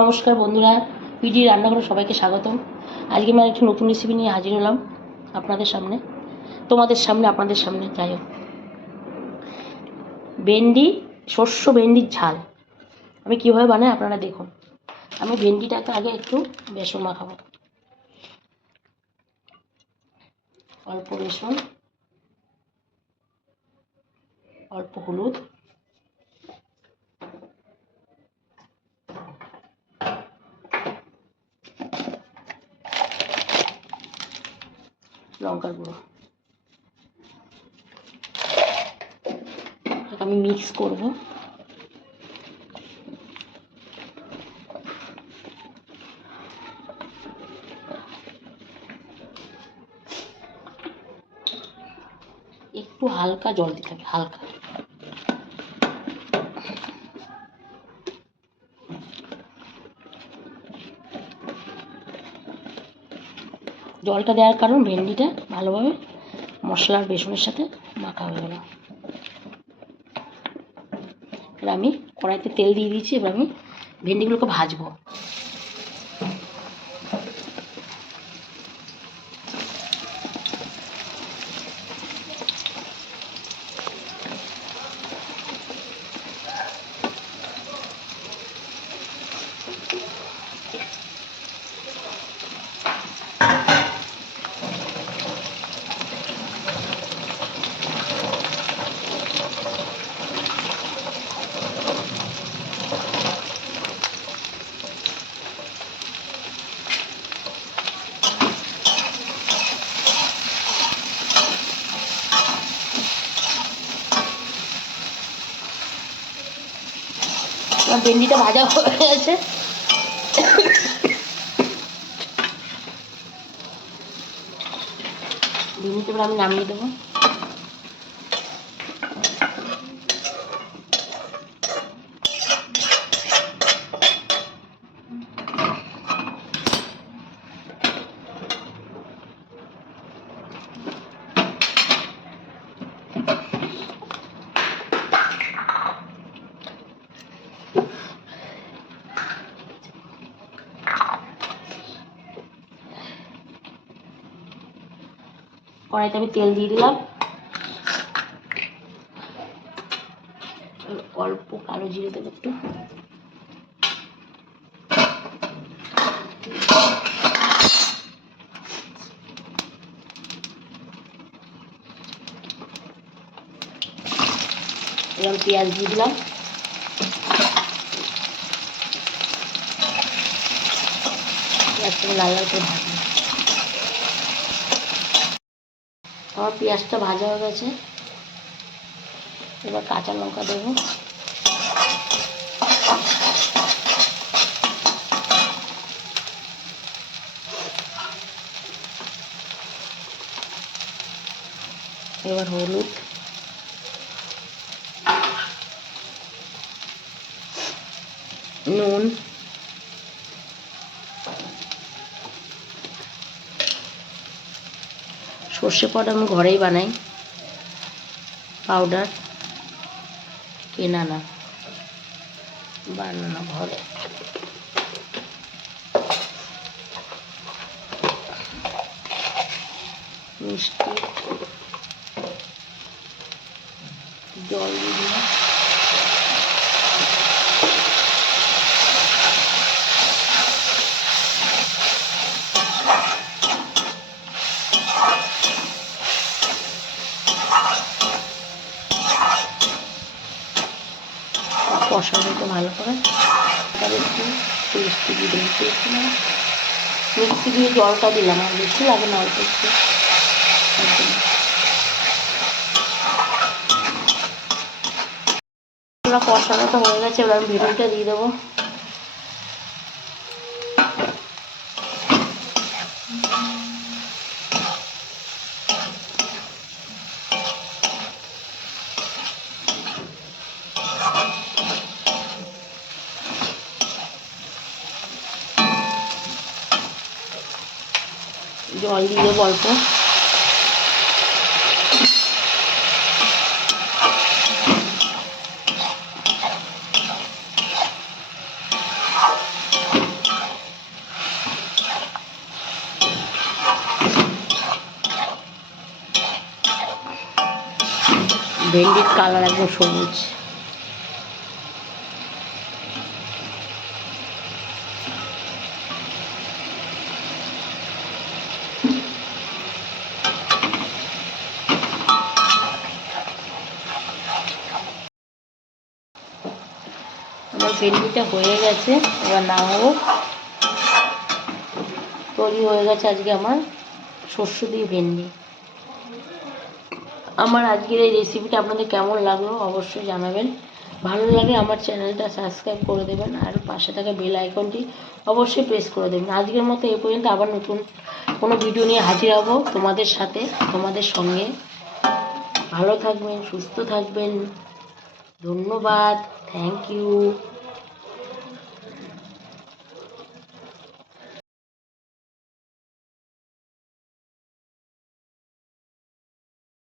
নমস্কার বন্ধুরা, পিডি রান্নাঘরে সবাইকে স্বাগতম। আজকে আমি একটি নতুন রেসিপি নিয়ে হাজির হলাম আপনাদের সামনে, আপনাদের সামনে যাই হোক। ভেন্ডির ঝাল আমি কীভাবে বানাই আপনারা দেখুন। আমি ভেন্ডিটাকে আগে একটু বেসন মাখাবো, অল্প বেসন, অল্প হলুদ, লঙ্কার গুঁড়ো, আমি মিক্স করব। একটু হালকা জল দিতে হবে, হালকা। জলটা দেওয়ার কারণ ভেন্ডিটা ভালোভাবে মশলার বেসনের সাথে মাখা হয়ে গেল। এবার আমি কড়াইতে তেল দিয়ে দিয়েছি। এবার আমি ভেন্ডিগুলোকে ভাজবো। আমার ভেন্ডিটা ভাজা হয়ে গেছে। ভেন্ডিটা এবার আমি নামিয়ে দেবো। কড়াইতে আমি তেল দিয়ে দিলাম। অল্প কালো জিরে দেবো একটু, এবার পেঁয়াজ দিয়ে দিলাম। পেঁয়াজটাকে লাল লাল করে ভাজবো। আমার পেঁয়াজটা ভাজা হয়ে গেছে। এবার কাঁচা লঙ্কা দেবো, এবার হলুদ, নুন, সর্ষে পাউডার আমি ঘরেই বানাই, পাউডার কেনা না, বানানো ঘরে। মিষ্টি, জল দিয়ে দিলাম। কষানো একটু ভালো করে, তার একটু মিষ্টি দিয়ে দিলাম। মিষ্টি দিয়ে জলটা দিলাম, আর বেশি লাগে না, অল্প একটু। কষানোটা হয়ে গেছে। এবার আমি ভেন্ডিটা দিয়ে দেবো। জল দিয়ে দেবো অল্প। ভেন্ডির কালার একদম সবুজ। আমার ভেন্ডিটা হয়ে গেছে, এবার নামাবো। তৈরি হয়ে গেছে আজকে আমার শস্য দিয়ে ভেন্ডি। আমার আজকের এই রেসিপিটা আপনাদের কেমন লাগলো অবশ্যই জানাবেন। ভালো লাগে আমার চ্যানেলটা সাবস্ক্রাইব করে দেবেন, আর পাশে থাকা বেল আইকনটি অবশ্যই প্রেস করে দেবেন। আজকের মতো এ পর্যন্ত, আবার নতুন কোনো ভিডিও নিয়ে হাজির হব তোমাদের সাথে, তোমাদের সঙ্গে। ভালো থাকবেন, সুস্থ থাকবেন। ধন্যবাদ, থ্যাংক ইউ।